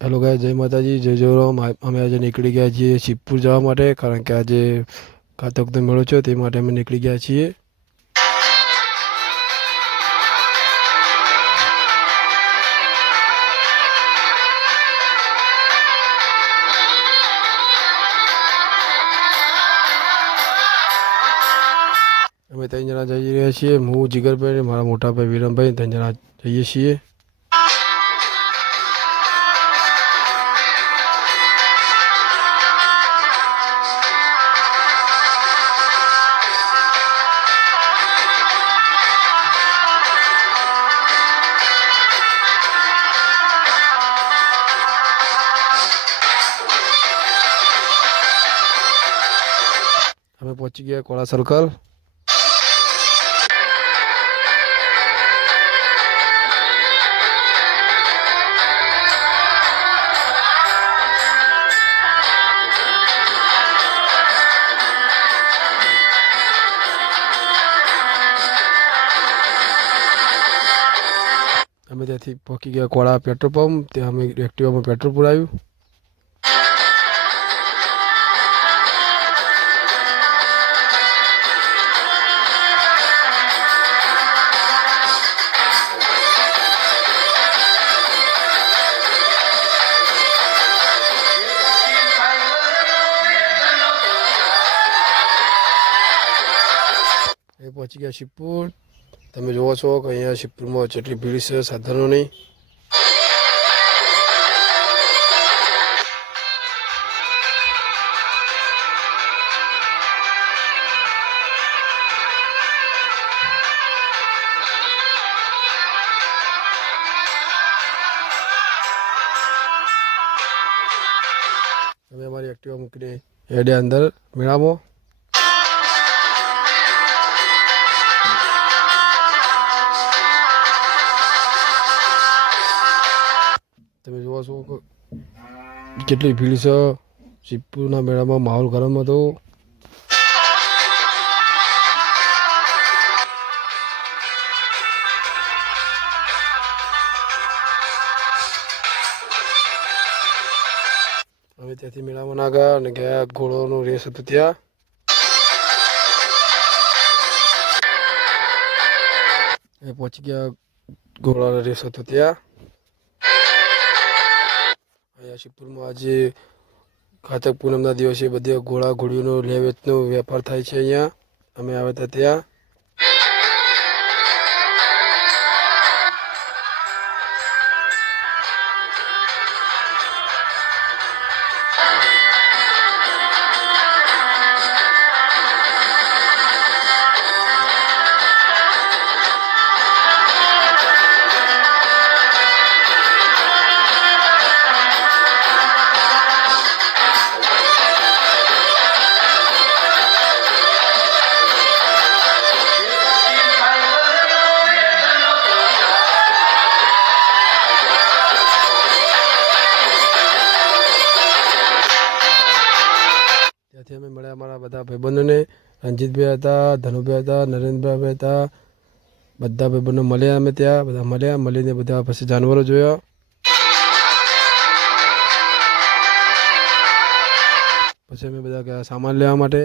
Hello ગાય, જય માતાજી, જય જયરામ। અમે આજે નીકળી ગયા છીએ શિવપુર જવા માટે, કારણ કે આજે કાતકનો મેળો છે, તે માટે અમે નીકળી ગયા છીએ। અમે 3 જણા જઈ રહ્યા છીએ। હું, જીગરભાઈ, મારા મોટા ભાઈ વિરમભાઈ, 3 જણા જઈએ છીએ। અમે પહોંચી ગયા કોળા સર્કલ। અમે ત્યાંથી પહોંચી ગયા કોળા પેટ્રોલ પંપ। ત્યાં અમે એક્ટિવામાં પેટ્રોલ પુરાવ્યું। એ પહોંચી ગયા શિવપુર। તમે જોવો છો કે અહીંયા શિવપુરમાં જેટલી ભીડ છે સાધનોની। અમે અમારી એક્ટિવા મૂકીને હેડ્યા અંદર મેળામાં। તમે જોવો છો કે કેટલી ભીડ છે શિવપુરના મેળામાં। માહોલ ગરમ હતો। અમે ત્યાંથી મેળામાં ના ગયા અને ગયા ઘોડોનો રેસ હતો ત્યાં। એ પહોંચી ગયા ઘોડાનો રેસ હતો ત્યાં। અહીંયા શિવપુરમાં આજે કાતક પૂનમના દિવસે બધે ઘોડા ઘોડીઓનો લે વેચનો વેપાર થાય છે। અહીંયા અમે આવ્યા હતા ત્યાં। ત્યાંથી અમે મળ્યા અમારા બધા ભાઈબંધોને। રંજીતભાઈ હતા, ધનુભાઈ હતા, નરેન્દ્રભાઈ હતા, બધા ભાઈબંધો મળ્યા। અમે ત્યાં બધા મળીને બધા પછી જાનવરો જોયા। પછી અમે બધા ગયા સામાન લેવા માટે।